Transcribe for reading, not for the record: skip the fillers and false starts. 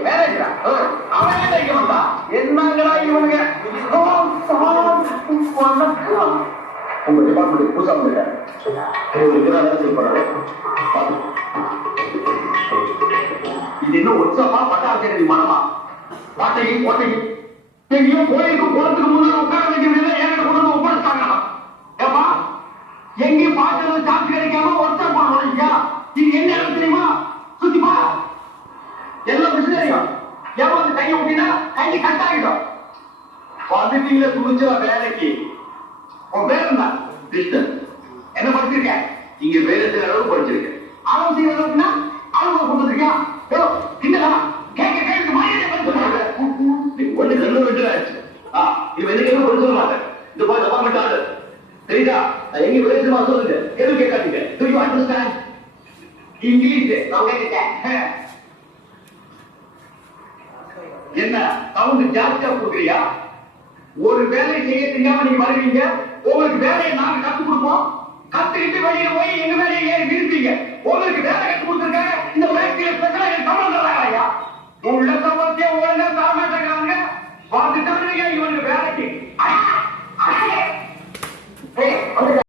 மேனேஜரா அவன் இங்க வந்தா என்னங்கடா இவனுங்க வணக்கம் உங்க டிபார்ட்மெண்ட் புதுசா வந்துட்டாரு இது இன்னும் உற்சவமா பட்டாசு மனமா பாட்டையும் கோட்டையும் எங்கேயும் கோயிலுக்கு போறதுக்கு முன்னாடி உட்கார வைக்கிறது என்கிட்ட கொண்டு வந்து ஒப்படைச்சாங்க ஏப்பா எங்கேயும் பாக்கிறது சாட்சி கிடைக்காம ஒருத்தர் போடுறீங்க இது என்ன இடம் தெரியுமா சுத்திப்பா எல்லாம் மிஷினரியும் எவ்வளவு கையை விட்டீங்கன்னா கையை கட் ஆகிடும் வந்துட்டீங்கள துணிச்சா வேலைக்கு உன் பேர் என்ன கிருஷ்ணன் என்ன படிச்சிருக்க இங்க வேலை செய்யற அளவு படிச்சிருக்கேன் அளவு செய்யற அளவுக்குன்னா அளவு கொடுத்துருக்கியா இல்லடா கேட்க கேட்க மாதிரி ஒண்ணு கண்ணு விட்டு ஆச்சு இது வெள்ளிக்கிழமை கொண்டு சொல்ல மாட்டேன் இந்த போய் டெபார்ட்மெண்ட் ஆளு சரிதா எங்க விளையாட்டுமா சொல்லுங்க எதுவும் கேட்காதீங்க டு யூ அண்டர்ஸ்டாண்ட் இங்கிலீஷ் நான் கேட்கிறேன் என்ன சவுண்ட் ஜாஸ்தியா கொடுக்குறியா ஒரு வேலையை செய்ய தெரியாம நீங்க வருவீங்க உங்களுக்கு வேலையை நாங்க கத்து கொடுப்போம் கத்துக்கிட்டு வெளியே போய் எங்க வேலையை ஏறி நிறுத்தீங்க உங்களுக்கு வேலை கத்து கொடுத்துருக்காங்க இந்த ஃபேக்டரியில ஸ்பெஷலா எனக்கு சம்பளம் தராங்க உள்ள சம்பளத்தையே ஒழுங்கா தர மாட்டேங்கிறாங்க பார்த்து